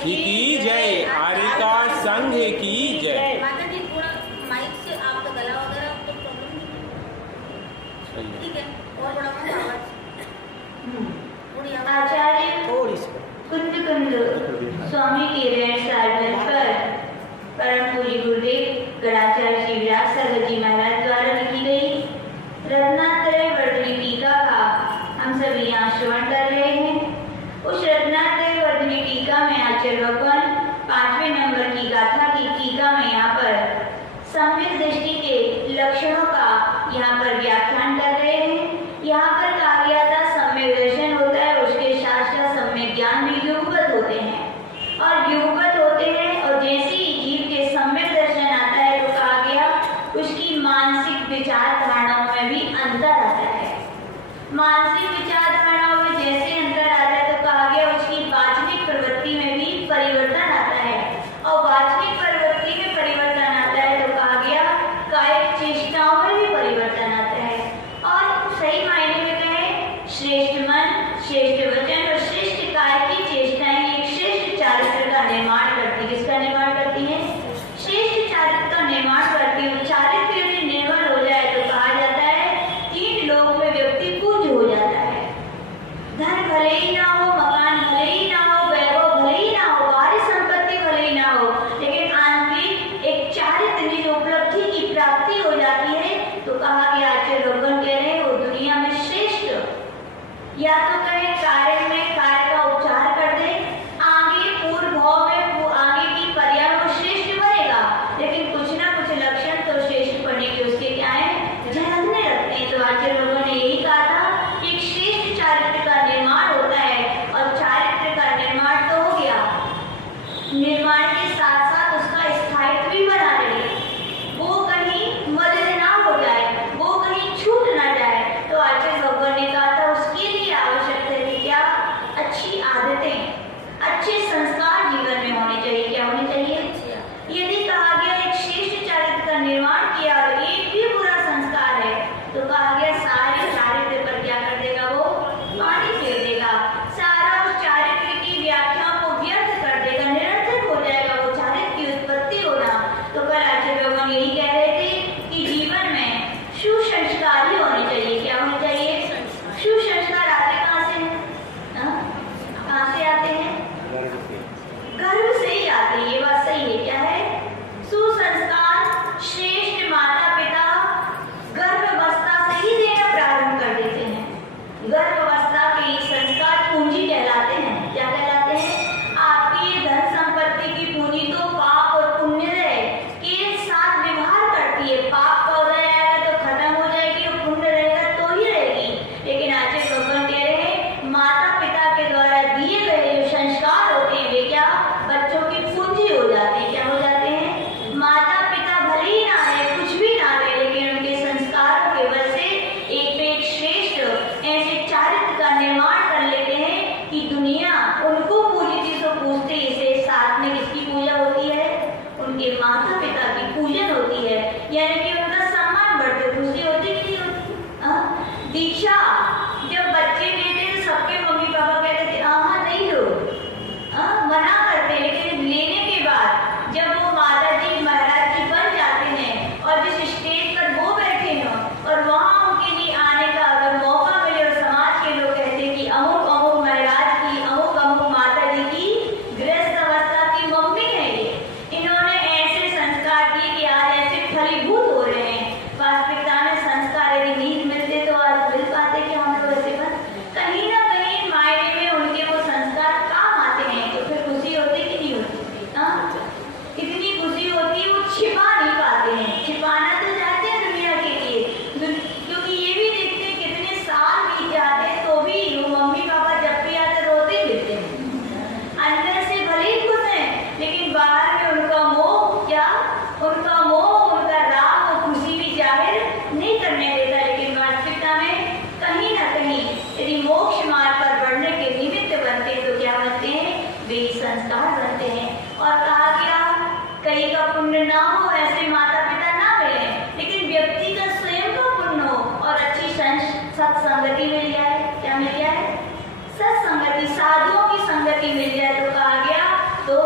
जी की जय, आर्यिका संघ की जय। माता जी थोड़ा माइक से आपका गला वगैरह तो प्रॉब्लम नहीं है, ठीक है? और बड़ा आवाज थोड़ी आचार्य कुंद स्वामी के ऋण साधन पर परम पूज्य गुरुदेव गणाचार्य शिवराज सर्व जी महाराज द्वारा लिखी गई रत्नात्रय वर्धनी टीका का हम सभी यहाँ श्रवण कर रहे हैं। उस रत्नात्रय वर्धनी टीका में आचार्य भगवान 5वें नंबर की गाथा की टीका में यहाँ पर सम्यक दृष्टि के लक्षणों का यहाँ पर व्याख्यान कर रहे हैं। यहाँ पर कहा गया था सम्यक दर्शन होता है, उसके साथ साथ सम्यक ज्ञान भी युगपत होते हैं और युगपत होते हैं। और जैसे ही जीव के सम्यक दर्शन आता है तो कहा गया उसकी मानसिक विचार धारणाओं में भी अंतर आता है। मानसिक विचार धारणाओं में जैसे अंतर आता है तो कहा गया उसकी वाचनिक प्रवृत्ति में भी परिवर्तन आता है और वाचनिक प्रवृत्ति में परिवर्तन आता है तो कहा गया कायिक चेष्टाओं में भी परिवर्तन आता है। और सही मायने में कहें श्रेष्ठ मन, श्रेष्ठ वचन और श्रेष्ठ काय की चेष्टाएं एक श्रेष्ठ चारित्र का निर्माण करती है। किसका निर्माण करती है? श्रेष्ठ चारित्र का निर्माण करती है। चारित्र यदि निर्मल हो जाए तो कहा जाता है तीन लोक में व्यक्ति पूज्य हो जाता है। धन भले ही ना हो, मकान भले ही ना हो, वैभव भले ही ना हो, वारिस संपत्ति भले ही ना हो, लेकिन आंतरिक एक चारित्र निज उपलब्धि की प्राप्ति हो जाती है तो कहा गया आचार्य भगवान कह रहे हैं वो दुनिया में श्रेष्ठ या तो कहे कार्य में कार्य का उपचार कर दे, आगे पूर्व भाव में आगे की पर्याय वो श्रेष्ठ बनेगा, लेकिन कुछ ना कुछ लक्षण तो श्रेष्ठ बनने के उसके क्या है झलकने लगते हैं। तो आचार्य भगवान ने यही कहा था कि एक श्रेष्ठ चारित्र का निर्माण होता है और चारित्र का निर्माण तो हो गया, निर्माण के साथ साथ उसका स्थायित्व भी बना रहे, वो कहीं मलिन ना हो जाए, वो कहीं छूट ना जाए। तो आचार्य भगवान ने कहा था उसके लिए आवश्यक है कि क्या अच्छी आदतें, अच्छे संस्कार जीवन में होने चाहिए। क्या होने चाहिए? यदि कहा गया एक श्रेष्ठ चारित्र का निर्माण किया और एक भी बुरा संस्कार है तो कहा गया सारे चारित्र पर क्या कर देगा वो पानी फेर देगा, सारा उस चारित्र की व्याख्या को व्यर्थ कर देगा, निरर्थक हो जाएगा वो चारित्र की उत्पत्ति होना। तो कल आचार्य भगवान यही कह रहे थे कि जीवन में सुसंस्कार ही होने चाहिए। क्या होने चाहिए? सुसंस्कार आते कहाँ से हैं? कहाँ से आते हैं? गर्भ से ही आते हैं। ये बात सही है। क्या है? सुसंस्कार श्रेष्ठ माता पिता गर्भावस्था से ही देना प्रारंभ कर देते हैं। गर्भावस्था के संस्कार पूंजी कहलाते हैं। क्या कहलाते हैं? आपकी धन संपत्ति की पूंजी तो पाप और पुण्य के साथ व्यवहार करती है। पाप का उदय आएगा तो खत्म हो जाएगी और पुण्य रहेगा तो ही रहेगी। लेकिन आचार्य भगवान कह रहे हैं माता पिता के द्वारा दिए गए जो संस्कार होते हैं वे क्या बच्चों की पूंजी हो जाते हैं। क्या हो जाते हैं? माता पिता भले ही ना रहे, कुछ भी ना रहे, लेकिन उनके संस्कारों के बल से एक पे एक श्रेष्ठ ऐसे चारित्र का निर्माण कर लेते हैं कि दुनिया उनको पूजती तो पूजते इसे साथ में किसकी पूजा होती है? उनके माता पिता की पूजन होती है, यानी कि उनका सम्मान बढ़ते। खुशी होती कि नहीं होती? दीक्षा जब बच्चे लेते तो सबके मम्मी पापा कहते थे हाँ नहीं लो, मना करते, लेकिन लेने के बाद जब वो माता जी महाराज जी बन जाते हैं और जिस स्टेज पर वो बैठे हैं और वहाँ उनके लिए आने का अगर मौका मिले और समाज के लोग कहते हैं कि अमुक अमुक महाराज की, अमुक अमुक माता जी की गृहस्थ अवस्था की मम्मी है ये, इन्होंने ऐसे संस्कार दिए कि आज ऐसे फलीभूत हो रहे हैं। वास्तविकता में संस्कार यदि नहीं मिलते तो आज मिल पाते क्या हम लोग ऐसे पर? कहीं ना कहीं मायने में उनके वो संस्कार काम आते हैं तो फिर खुशी होती कि नहीं होती? कितनी खुशी होती है। वो छिपा नहीं पाते हैं, छिपाना तो चाहते हैं दुनिया के लिए, क्योंकि ये भी देखते हैं कितने साल बीत जाते हैं तो भी वो मम्मी पापा जब भी आते रोते फिरते हैं। अंदर से भले ही खुश हैं लेकिन बाहर में उनका मोह, क्या उनका मोह, उनका राग और खुशी भी जाहिर नहीं करने देता। लेकिन वास्तविकता में कहीं ना कहीं यदि मोक्ष मार्ग पर बढ़ने के निमित्त बनते हैं तो क्या बनते हैं? वे संस्कार बनते हैं। और कहा गया कहीं का पुण्य ना हो, ऐसे माता पिता ना मिले, लेकिन व्यक्ति का स्वयं का पुण्य हो और अच्छी सत्संगति मिल जाए। क्या मिल जाए? सत्संगति, साधुओं की संगति मिल जाए तो कहा गया तो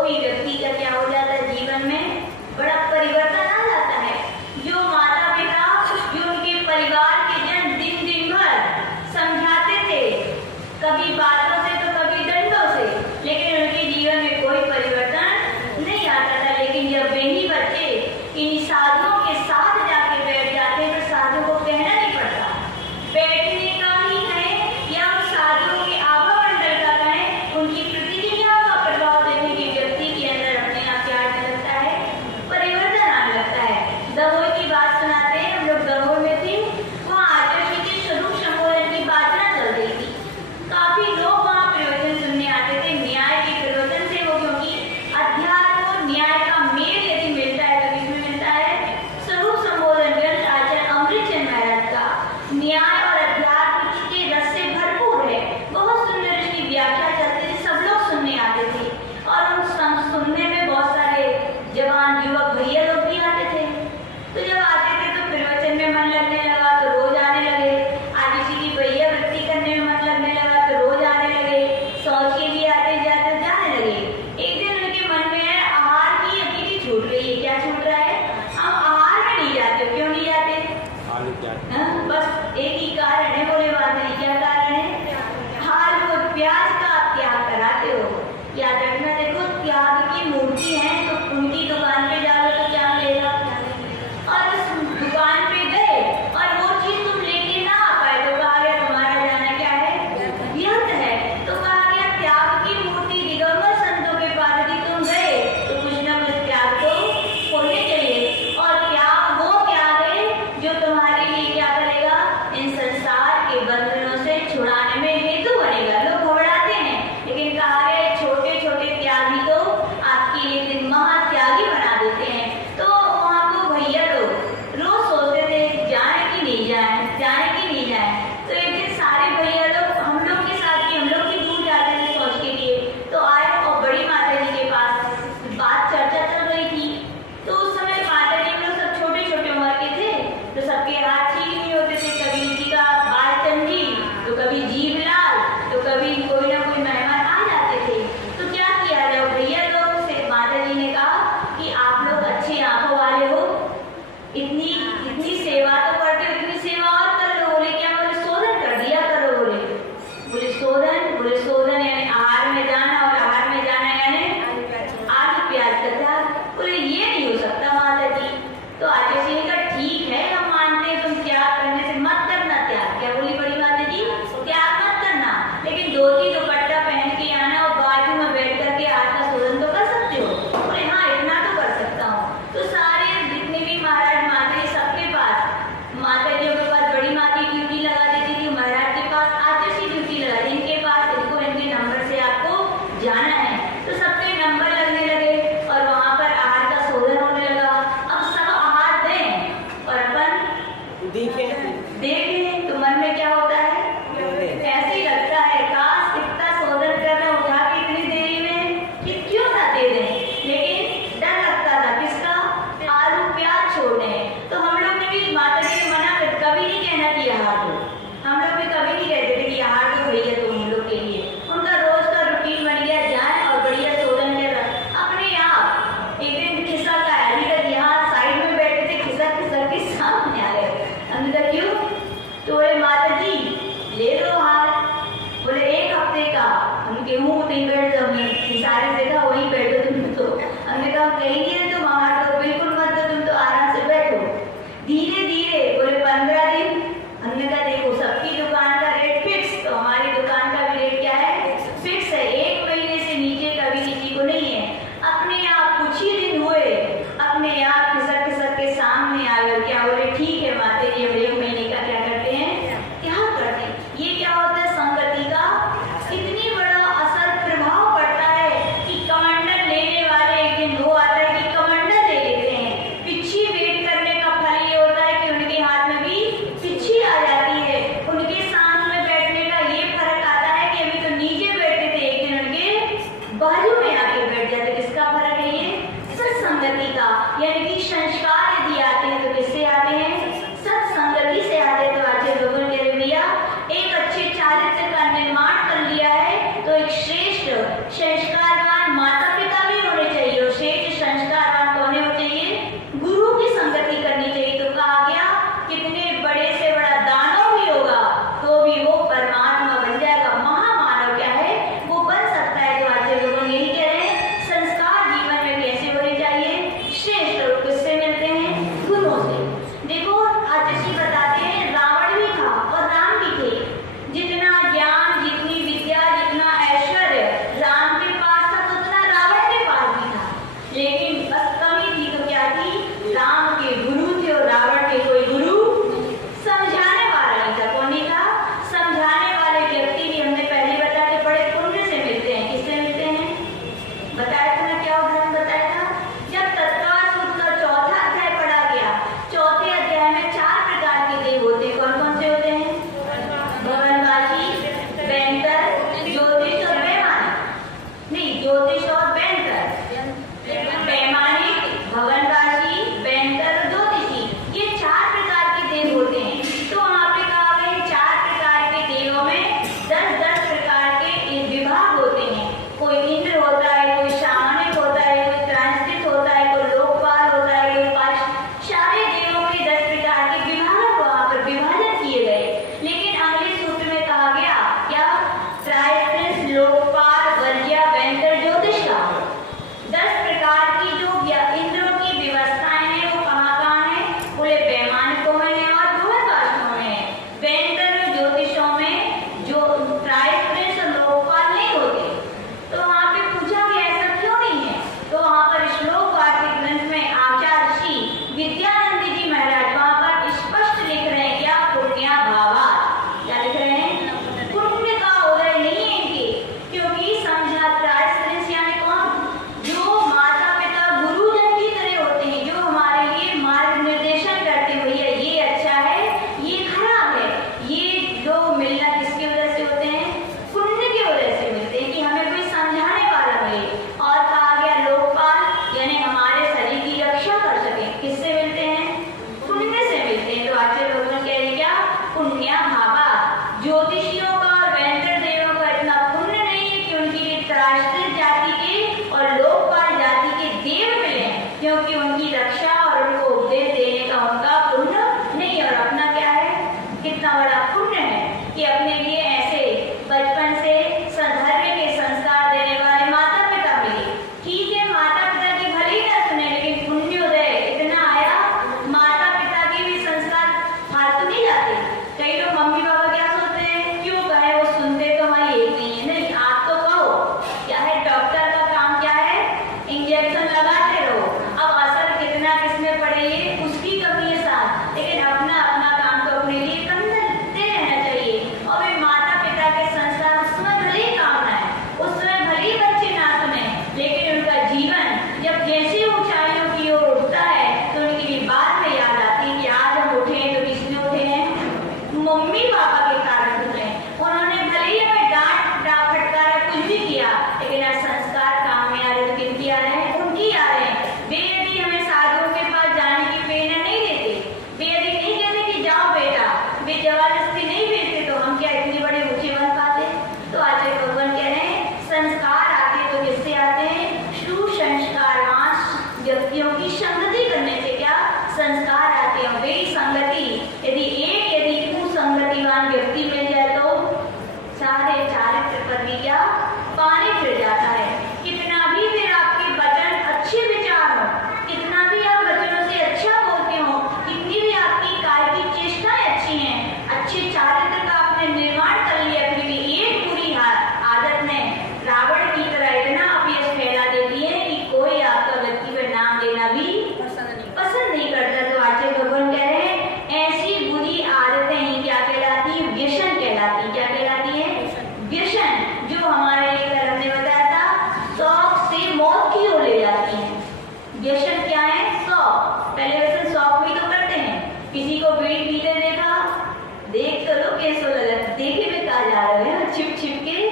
यानी कि संस्कार यदि आते हैं तो किससे आते हैं? सत्संगति से आते हैं। तो आचार्य भगवान कह रहे भैया एक अच्छे चारित्र का निर्माण कर लिया है तो एक श्रेष्ठ संस्कारवान माता पिता भी होने चाहिए और श्रेष्ठ संस्कारवान होने चाहिए, गुरु की संगति करनी चाहिए। तो कहा गया कितने बड़े से बड़ा दानव भी होगा तो भी वो परमात्मा बन जाएगा, महामानव क्या है वो बन सकता है। तो आचार्य भगवान यही कह रहे हैं संस्कार जीवन में कैसे होने चाहिए? श्रेष्ठ और किससे मिलते हैं? गुरुओं से। देखो आचार्य जी बताते हैं रावण भी था और राम भी थे। जितना ज्ञान, जितनी विद्या, जितना ऐश्वर्य राम के पास था तो उतना रावण के पास भी था, लेकिन बस कमी थी तो क्या थी? राम के गुरु थे और रावण के कोई गुरु समझाने वाला नहीं था। कौन नहीं था? समझाने वाले व्यक्ति भी हमने पहले बताया कि बड़े पुण्य से मिलते हैं। किससे मिलते हैं? बताया था ना, क्या उदाहरण बताया था? जब तत्काल सूत्र का चौथा अध्याय पढ़ा गया, चौथे अध्याय में 4 प्रकार के देव होते हैं। कौन कौन से होते हैं? भवनवासी, बैंकर, ज्योतिष और वैमानिक। नहीं, ज्योतिष और बैंकर, वैमानिक, भवनवासी, बैंकर और ज्योतिषी, ये 4 प्रकार के देव होते हैं। तो वहाँ पे कहा गया 4 प्रकार के देवों में 10-10 प्रकार के विभाग होते हैं। कोई इंद्र होता है, कोई सामान्य होता है, कोई ट्रांसलेट होता है, कोई लोकपाल होता है, कोई पाश। सारे देवों के 10 प्रकार के विभाग वहाँ पर विभाजन किए गए। लेकिन अगले सूत्र में कहा गया क्या? ट्रांसलेट, लोकपाल, वर्ज्या, बैंकर, ज्योतिष का 10 प्रकार की जो इंद्रों की व्यवस्थाएं हैं वो कहाँ है? बोले वैमानिकों में है और भवनवासियों में है। बैंकर और ज्योतिषों में जो ट्रांसलेट और लोकपाल नहीं होते। तो वहाँ पे पूछा गया ऐसा क्यों नहीं है? तो वहाँ पर श्लोक वार्तिक ग्रंथ में आचार्य श्री विद्यानंद जी महाराज वहाँ पर स्पष्ट लिख रहे हैं क्या? पुण्या भावा। क्या लिख रहे हैं? पुण्य का उदय नहीं है इनके, क्योंकि समझा ट्रांसलेट यानी कौन? जो माता पिता गुरुजन की तरह होते हैं, जो हमारे लिए मार्ग निर्देशन करते हैं भैया ये अच्छा है, ये खराब है। ये जो मिलना किसकी वजह से होते हैं? पुण्य की वजह से मिलते हैं कि हमें कोई समझाने वाला मिले। और कहा गया लोकपाल यानी हमारे शरीर की रक्षा कर सके। किससे मिलते हैं? पुण्य से मिलते हैं। तो आचार्य भगवान कह रहे क्या? पुण्या भावा। ज्योतिषियों का और बैंकर देवों का इतना पुण्य नहीं है कि उनके लिए त्राष्ट्रित जाति के और लोकपाल जाति के देव मिले, क्योंकि उनकी रक्षा और उनको उपदेश देने का उनका पुण्य नहीं। और अपना क्या है? कितना बड़ा पुण्य है कि अपने लिए ऐसे बचपन से धर्म के संस्कार देने वाले माता पिता मिले। ठीक है, माता पिता की भले ही न सुने, लेकिन पुण्योदय इतना आया, माता पिता के भी संस्कार फालतू नहीं जाते। कई लोग मम्मी पापा क्या सोचते हैं? क्यों कहे, वो सुनते तो हमारी एक नहीं है। नहीं, आप तो कहो। क्या है डॉक्टर का काम? क्या है? इंजेक्शन लगाते रहो। अब असर कितना किसमें पड़े उसकी कमी है साथ, लेकिन अपना अपना काम तो अपने लिए करते रहना चाहिए। और वे माता पिता के संस्कार उस समय भले ही काम ना है, उस समय भले ही बच्चे ना सुने, लेकिन उनका जीवन जब जैसे ऊंचाइयों की ओर उठता है तो उनकी भी बात में याद आती है कि आज हम उठे हैं तो किसने उठे हैं? मम्मी पापा के कारण उठे हैं। उन्होंने भले ही हमें डांट फटकारा कुछ भी किया, लेकिन आज संस्कार काम में आ रहे तो किनकी आ रहे हैं? उनकी आ रहे हैं। वे यदि हमें साधुओं के पास जाने की प्रेरणा नहीं देते, वे यदि नहीं कहते कि जाओ बेटा, वे जबरदस्ती नहीं भेजते तो हम क्या इतने बड़े ऊंचे बन पाते? तो आचार्य भगवान कह रहे हैं संस्कार आते तो किससे आते हैं? सुसंस्कारवान व्यक्तियों की संगति करने से क्या संस्कार आते हैं। वे संगति यदि कुसंगतिवान व्यक्ति मिल जाए तो सारे चारित्र पर भी क्या पानी फिर जाता है। कितना भी फिर आपके वचन अच्छे विचार हो, कितना भी आप वचनों से अच्छा बोलते हो, कितनी भी आपकी कार्य की चेष्टाएं अच्छी हैं, अच्छे चारित्र का आपने निर्माण कर लिया, फिर भी एक बुरी आदत ने रावण की तरह इतना अपयश फैला देती है कि कोई आपका व्यक्ति पर नाम लेना भी पसंद नहीं करता। तो आचार्य भगवान कह रहे हैं ऐसी बुरी आदतें ही क्या कहलाती है? व्यसन कहलाती है। क्या कहलाती है? व्यसन, जो हमारे लिए कल हमने बताया था शौक से मौत की ओर ले जाती है। व्यसन क्या है? शौक। पहले व्यसन शौक भी तो करते हैं। किसी को बीड़ी पीते देखा, देख तो लो कैसा लगा, देखे में कहा जा रहे हैं छिप छिप के।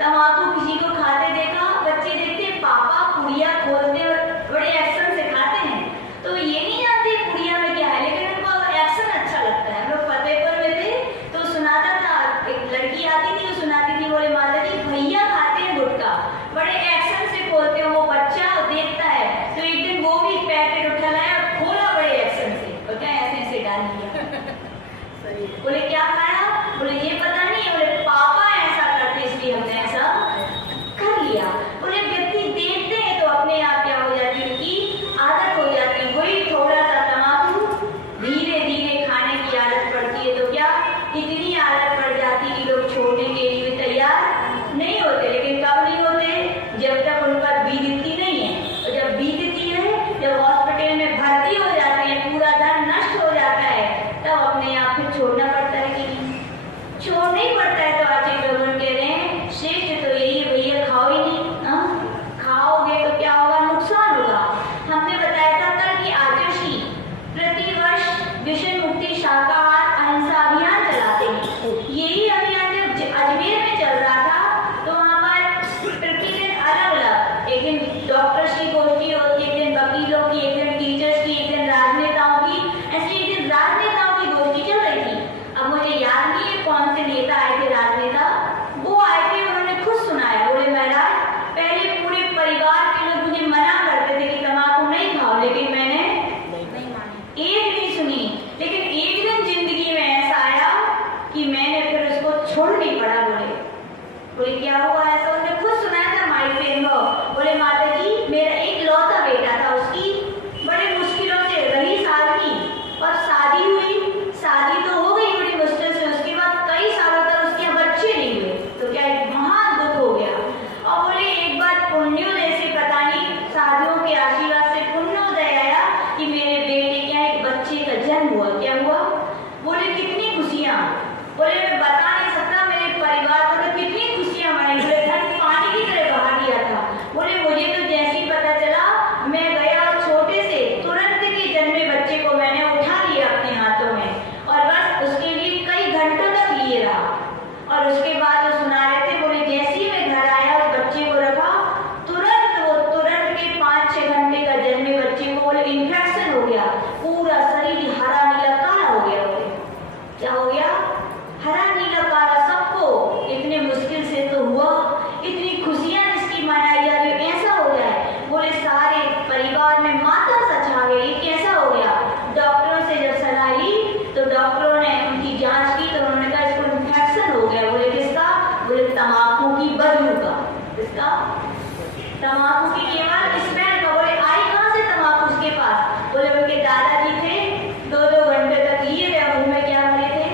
तम्बाकू किसी को खाते देखा, बच्चे देखते पापा पुड़िया खोलते और बड़े एक्शन से खाते हैं। तम्बाकू की केवल स्मेल का। बोले आई कहाँ से तम्बाकू उसके पास? बोले उनके दादाजी थे, 2-2 घंटे तक लिए रहे, मुंह में क्या भरे थे,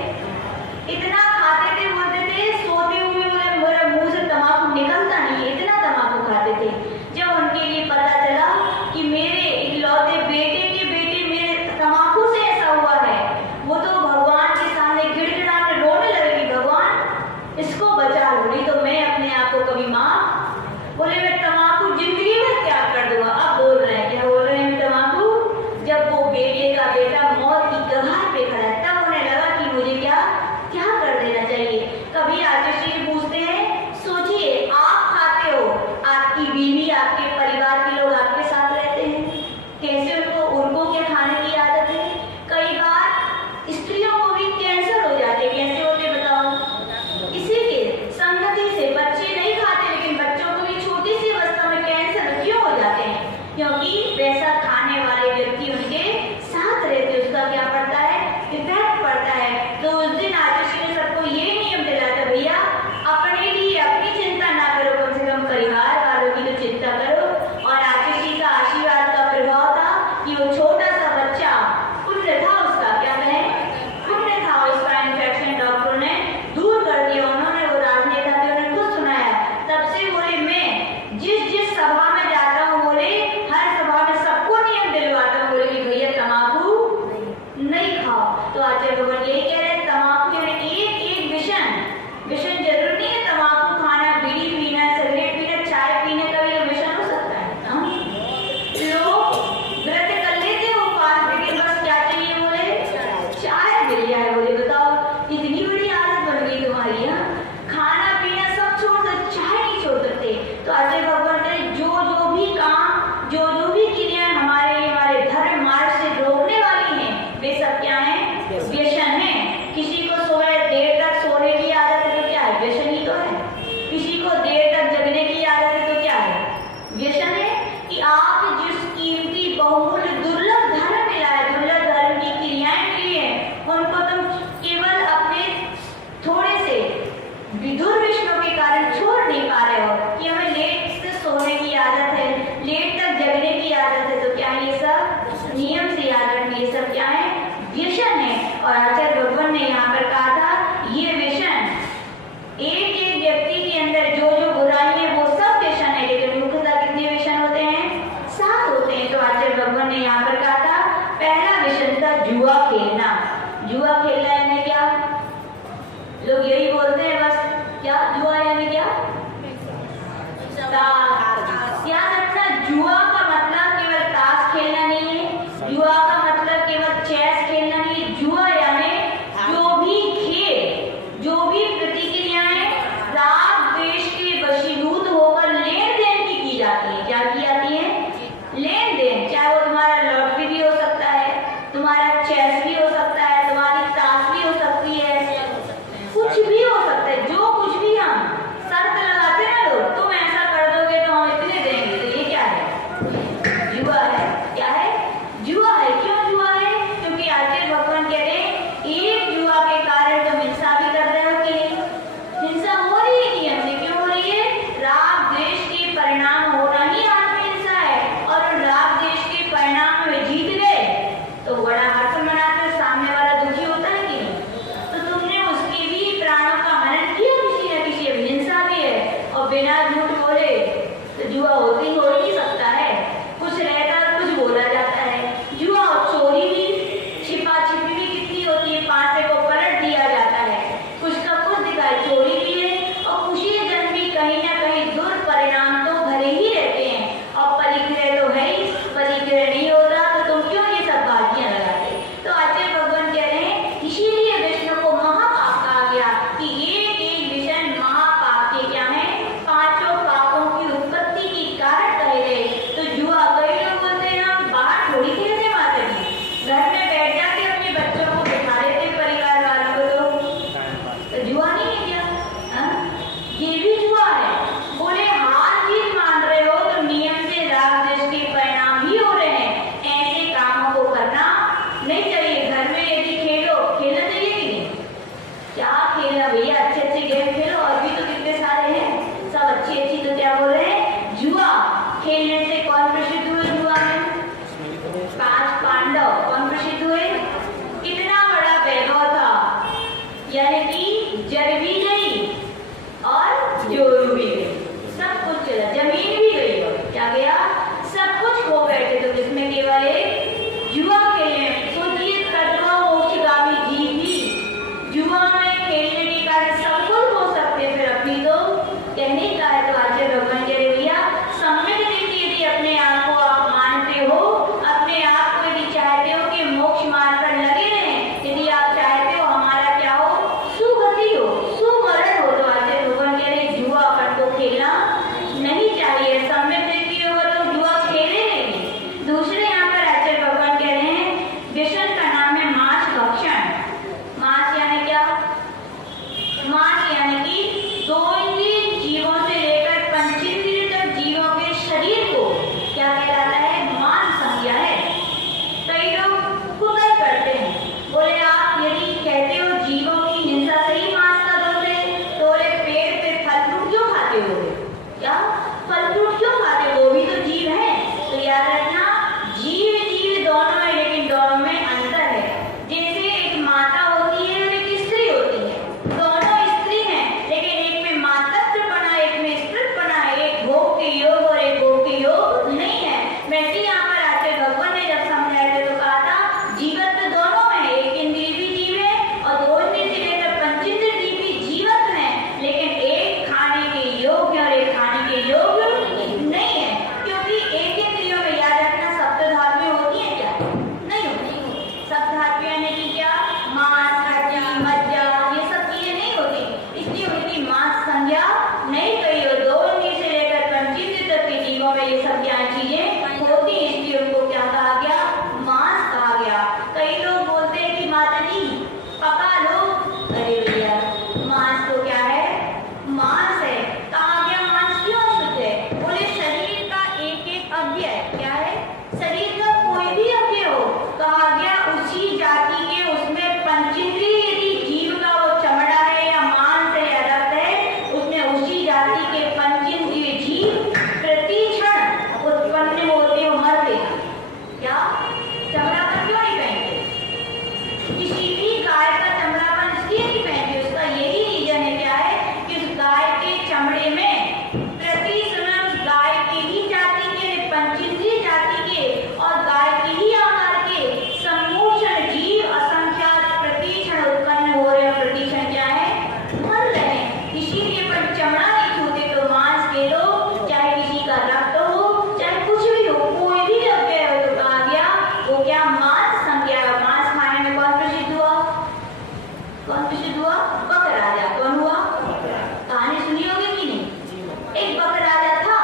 इतना खाते थे, बोलते थे सोते हुए बोले मेरे मुंह से तम्बाकू निकलता नहीं है, इतना तम्बाकू खाते थे। जब उनके लिए पता चला कि मेरे इकलौते बेटे के बेटे मेरे तम्बाकू से ऐसा हुआ है, वो तो भगवान के सामने गिड़गिड़ाने रोने लगे, भगवान इसको बचा लो, नहीं तो मैं अपने आप को कभी बोले मैं तम्बाकू जिंदगी भर त्याग कर दूंगा। अब बोल रहे हैं, क्या बोल रहे हैं तम्बाकू? जब वो बेटे का बेटा मौत की कगार पे खड़ा है, तब उन्हें लगा कि मुझे क्या कर देना चाहिए। कभी आशीष जी पूछते हैं, सोचिए आप खाते हो, आपकी बीवी, आपके परिवार के लोग आपके साथ रहते हैं, कैसे उनको क्या खाने की आदत है? कई बार स्त्रियों को भी कैंसर हो जाते, कैसे होते बताओ? इसी के संगति से बच्चे नहीं खाते, लेकिन बच्चों को भी छोटी सी अवस्था में कैंसर क्यों हो जाते हैं? क्योंकि वैसा खाने वाले व्यक्ति उनके साथ रहते, उसका क्या पड़ता है, इफेक्ट पड़ता है। तो उस दिन आशीष ने सबको ये नियम दिलाया था, भैया अपने लिए अपनी चिंता ना करो, कम से कम परिवार वालों की तो चिंता करो। और आशीष जी का आशीर्वाद का प्रभाव था कि वो छोटा सा बच्चा, पुण्य था उसका, क्या कहें, पुण्य था, उसका इन्फेक्शन डॉक्टर ने दूर कर दिया। उन्होंने वो राजनेता थे, उन्होंने खुद सुनाया। तब से बोले मैं जिस सभा में जाता हूँ, बोले हर सभा में सबको नियम दिलवाता हूँ, बोले कि भैया तम्बाकू नहीं खाओ। तो आचार्य भगवान यही कह रहे हैं, तम्बाकू यानी एक विषण जरूर नहीं है तम्बाकू खाना, बीड़ी पीना, सिगरेट पीना, चाय पीने का भी विषण हो सकता है। लोग व्रत कर लेते हो उपवास, लेकिन बस क्या चाहिए, बोले चाय मिल जाए। बोले बताओ इतनी बड़ी आदत बन गई तुम्हारी, खाना पीना सब छोड़ सकते, चाय नहीं छोड़ सकते। तो आचार्य भगवान कह रहे जो भी काम, जो भी क्रियाएं हमारे धर्म मार्ग से रोकने वाली हैं, वे सब क्या है, व्यसन है। किसी को सुबह देर तक सोने की आदत है तो क्या है, व्यसन ही तो है। किसी को देर तक जगने की आदत है तो क्या है, व्यसन है। कि आप जिस कीमती बहुमूल्य दुर्लभ धर्म मिला है, दुर्लभ धर्म की क्रियाएं मिली है, उनको तुम केवल अपने थोड़े से विदुर विष्णु के कारण छोड़ नहीं पा रहे हो। कि हमें लेट से सोने की आदत है, लेट तक जगने की आदत है, तो क्या ये सब नियम से याद रखना, ये सब क्या है, व्यसन है। और आचार्य भगवान ने यहाँ पर कहा था ये व्यसन एक व्यक्ति के अंदर जो बुराई है वो सब व्यसन है, लेकिन मुख्यतः कितने व्यसन होते हैं, 7 होते हैं। तो आचार्य भगवान ने यहाँ पर कहा था पहला व्यसन था जुआ खेलना। जुआ खेलना यानी क्या, लोग यही बोलते हैं बस, क्या जुआ यानी क्या, याद रखना जुआ का मतलब केवल ये सब क्या चीजें होती हैं, इसलिए उनको क्या कहा गया, मांस कहा गया। कई लोग बोलते हैं कि माता जी पका लो, अरे भैया मांस तो क्या है, मांस है। कहा गया मांस क्यों अशुद्ध है, बोले शरीर का एक एक अवयव क्या है, शरीर का कोई भी अवयव हो, कहा गया उसी जाति के उसमें पंचेंद्रिय यदि जीव का वो चमड़ा है या मांस है या रक्त है, उसमें उसी जाति के पंचेंद्रिय जीव प्रति क्षण उत्पन्न होते हो मरते हैं। क्या चमड़ा पर क्यों नहीं पहनते, किसी भी गाय का चमड़ा पर इसलिए नहीं पहनते, उसका यही रीजन है क्या है कि उस गाय के चमड़े में प्रति समय उस गाय के ही जाति के पंचेंद्रिय जाति के और गाय के ही आकार के सम्मोचन जीव असंख्यात प्रति क्षण उत्पन्न हो रहे हैं, प्रति क्षण क्या है, मर रहे हैं। इसीलिए पर चमड़ा नहीं छूते तो मांस के लो, चाहे किसी का रक्त हो, चाहे कुछ भी हो, कोई भी अवयव हो, तो कहा गया वो क्या मांस संज्ञा। मांस खाने में कौन प्रसिद्ध हुआ, कौन प्रसिद्ध हुआ, बक राजा। कौन हुआ, कहानी सुनी होगी कि नहीं, एक बक राजा था,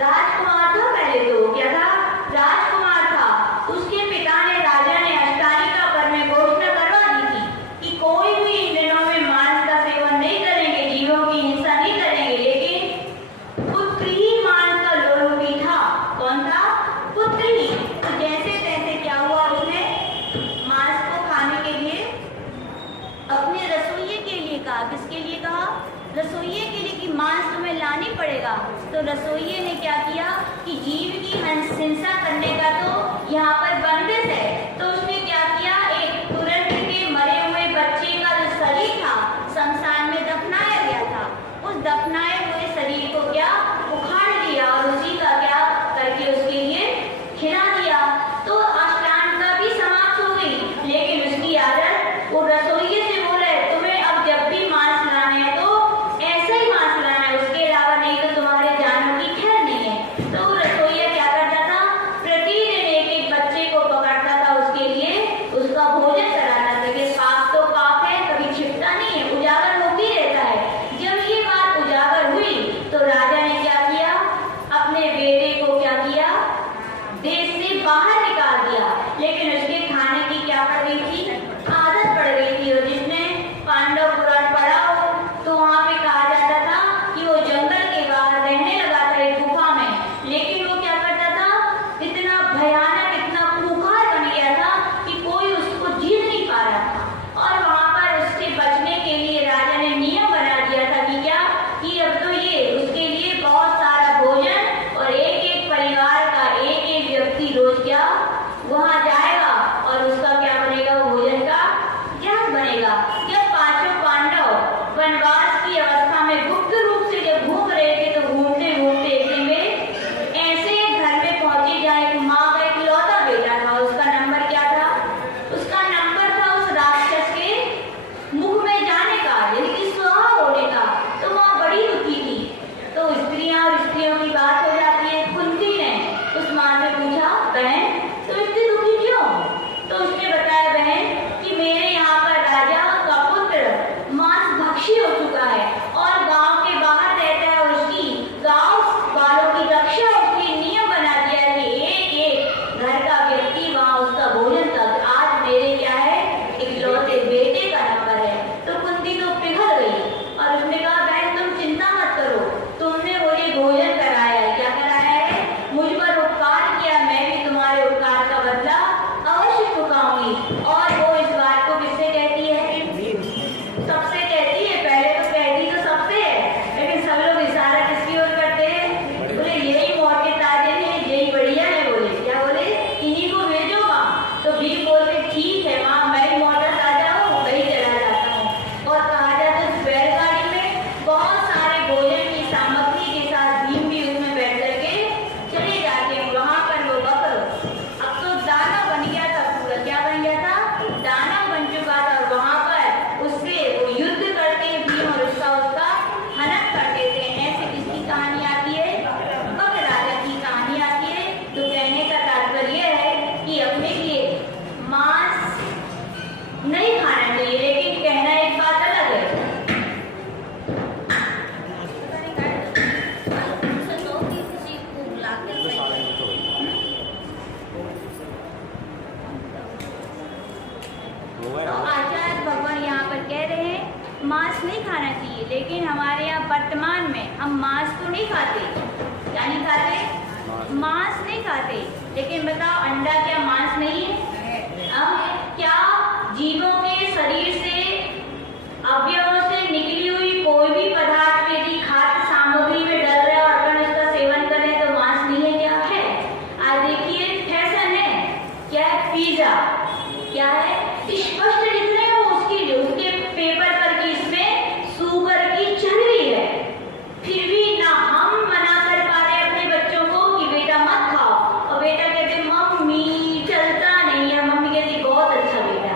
राजकुमार था, पहले तो क्या था, राजकुमार था। उसके पिता ने, राजा ने अष्टालिका पर में घोषणा करवा दी थी कि कोई भी इन दिनों में मांस का सेवन नहीं करेंगे, जीवों की हिंसा नहीं करेंगे, लेकिन पुत्र ही मांस का लोलुपी था। कौन था, पुत्र ही। तो जैसे तैसे क्या हुआ, उसने मांस को खाने के लिए अपने रसोइये के लिए कहा। किसके लिए कहा, रसोइये के लिए कि मांस तुम्हें लानी पड़ेगा। तो रसोइये ने क्या किया कि जीव की हिंसा करने का तो यहाँ पर बंदिश है, तो उसने क्या किया, एक तुरंत के मरे हुए बच्चे का जो शरीर था शमशान में दफनाया गया था, उस दफनाए हुए शरीर को क्या उखाड़ लिया और उसी का क्या करके उसके लिए खिला दिया। तो अष्टांगिका भी समाप्त हो गई, लेकिन उसकी आदत, वो रसोइये से बोले तुम्हें अब जब भी मांस लाना है तो ऐसा ही मांस लाना है, उसके अलावा नहीं तो तुम्हारे जानों की खैर नहीं है। तो रसोइया क्या करता था, प्रतिदिन एक एक बच्चे को पकड़ता था, उसके लिए उसका भोजन कराता था कि पाप तो पाप है, कभी छिपता नहीं है, उजागर होती रहता है। जब ये बात उजागर हुई तो राजा ने क्या किया, अपने बेटे को क्या किया, देश से बाहर निकाल दिया। लेकिन उसके खाने की क्या पड़ गई थी, आदत पड़ गई थी। और जिसने पांडव पुराण पढ़ा हो तो वहाँ पे कहा जाता था कि वो जंगल के बाहर रहने लगा था एक गुफा में, लेकिन वो क्या करता था, इतना भयानक, इतना खूंखार बन गया था कि कोई उसको जीत नहीं पा रहा था। और वहाँ पर उससे बचने के लिए राजा ने नियम बना दिया था कि क्या, कि अब तो ये उसके लिए बहुत सारा भोजन और एक एक परिवार का एक एक व्यक्ति रोज क्या नहीं खाते। क्या नहीं खाते? मांस नहीं खाते। लेकिन बताओ अंडा क्या मांस नहीं है? क्या जीवों के शरीर से अवयवों से निकली हुई कोई भी पदार्थ यदि खाद्य सामग्री में डल रहा है और अपन उसका सेवन करें तो मांस नहीं है? क्या है? आज देखिए फैशन है, क्या है? पिज्जा क्या है? स्पष्ट लिख रहे हैं उसके पेपर पर कि इसमें शुगर की चर्बी है, फिर भी ना हम मना कर पा रहे अपने बच्चों को कि बेटा मत खाओ, और बेटा कहते मम्मी चलता नहीं है, मम्मी कहती बहुत अच्छा बेटा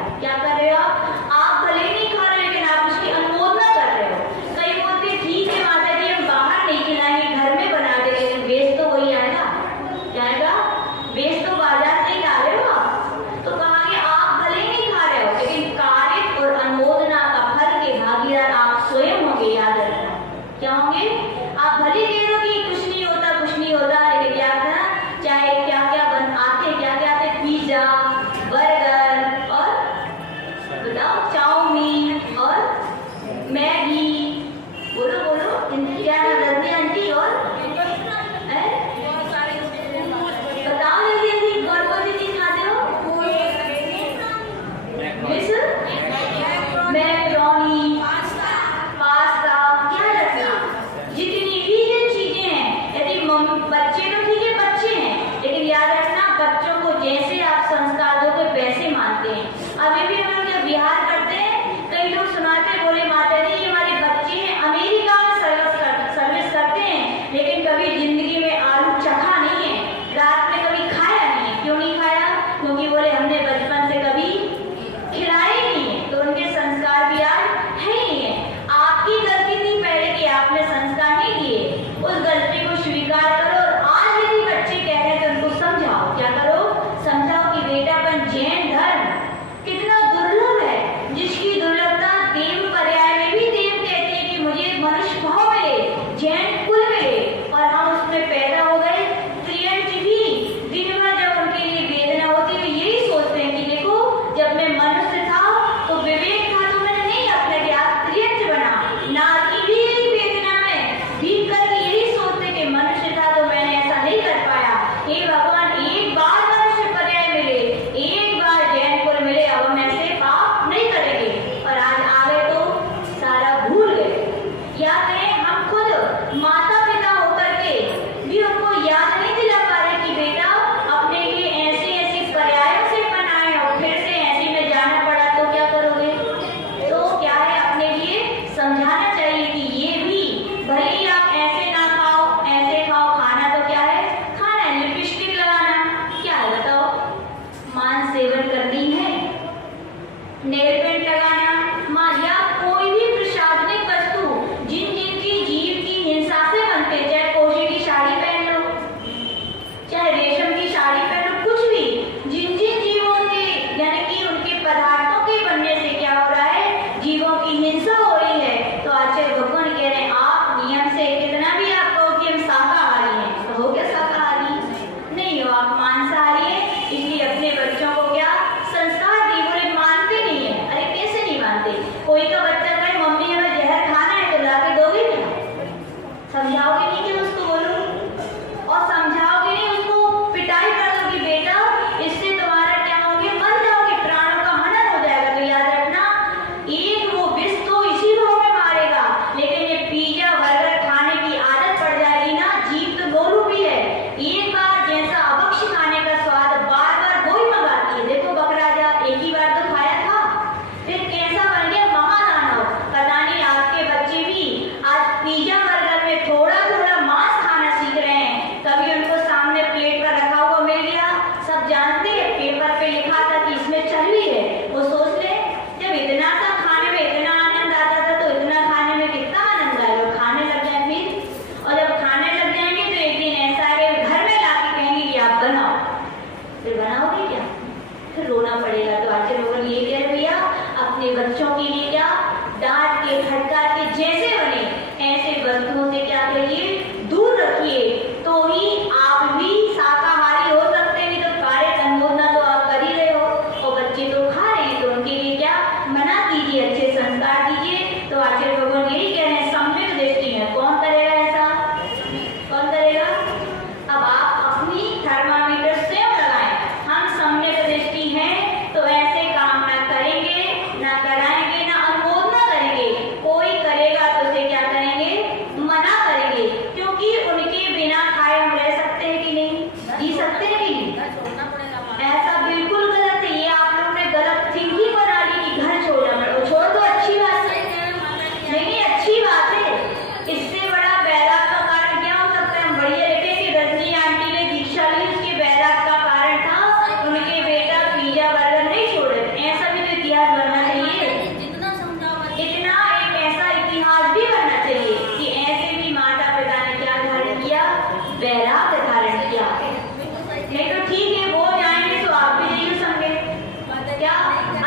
नहीं तो ठीक है, वो जाएंगे तो आप भी जाइए संगे। क्या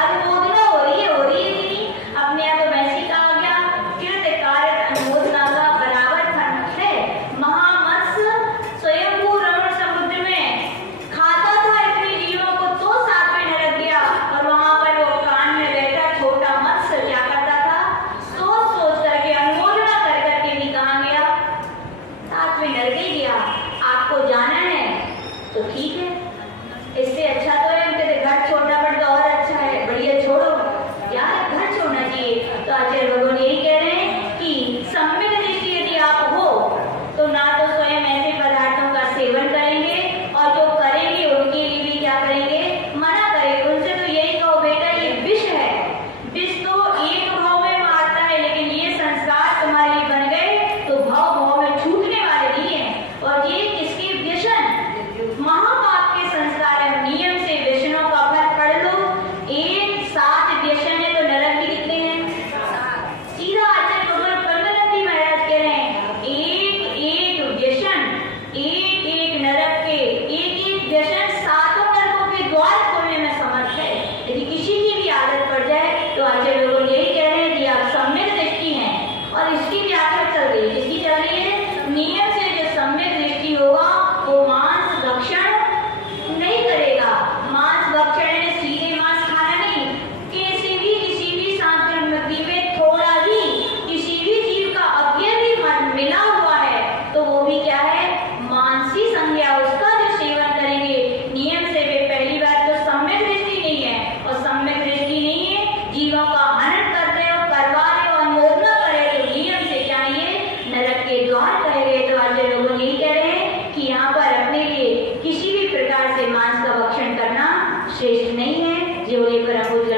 अनुमोदना हो रही है कि नहीं? अपने यहाँ तो वैसी कहा गया, कृत कार्य अनुमोदना का बराबर फल है। महामत्स्य स्वयंभू रमण समुद्र में खाता था इतने जीवों को, तो साथ में नरक गया, और वहां पर वो कान में बैठा छोटा मत्स्य क्या करता था? सोच सोच करके, अनुमोदना कर करके भी कहा गया, साथ में नरक ही गया। आपको जाना है तो ठीक है, इससे अच्छा तो है उनके घर छोड़ना पड़ता, और अच्छा है, बढ़िया छोड़ो यार, घर छोड़ना चाहिए। तो आचार्य भगवान यही कह रहे हैं कि सम्यक दृष्टि यदि आप हो तो ना तो स्वयं ऐसे पदार्थों का सेवन करेंगे, और जो करेंगे उनके लिए भी क्या करेंगे? मना करेंगे। उनसे तो यही कहो बेटा ये विष है, विष तो एक भाव में मारता है, लेकिन ये संस्कार तुम्हारे लिए बन गए तो भाव भाव में छूटने वाले नहीं है। और ये किसके व्यसन? महापाप के संस्कार है। नियम से व्यसनों का फल पढ़ लो, एक साथ व्यसन है तो नरक भी कितने हैं? सीधा आचार्य भगवान परमानंदी महाराज कह रहे हैं, एक एक व्यसन, एक एक नरक के, एक एक व्यसन सातों नरकों के द्वार खोलने में समर्थ है। यदि किसी की भी आदत पड़ जाए तो आचार्य भगवान यही कह रहे हैं कि आप सम्यक दृष्टि हैं। और इसकी व्याख्या चल रही है, किसकी चल रही है? नियम से जो सम्यक दृष्टि होगा वो मांस भक्षण नहीं करेगा। मांस भक्षण है सीधे मांस खाना नहीं, किसी भी सामग्री में थोड़ा भी किसी भी जीव का अवयव भी मिला हुआ है तो वो भी क्या है? मांसी संज्ञा, उसका जो सेवन करेंगे नियम से। वे पहली बात तो सम्यक दृष्टि नहीं है, और सम्यक दृष्टि नहीं है, जीवों का हनन कर रहे हो, करवा रहे हो, अनुमोदना कर रहे हो, तो नियम से क्या ये नरक के द्वार करेंगे। तो आज लोग यही कह रहे हैं कि यहाँ पर अपने लिए किसी भी प्रकार से मांस का भक्षण करना श्रेष्ठ नहीं है। जो परम पूज्य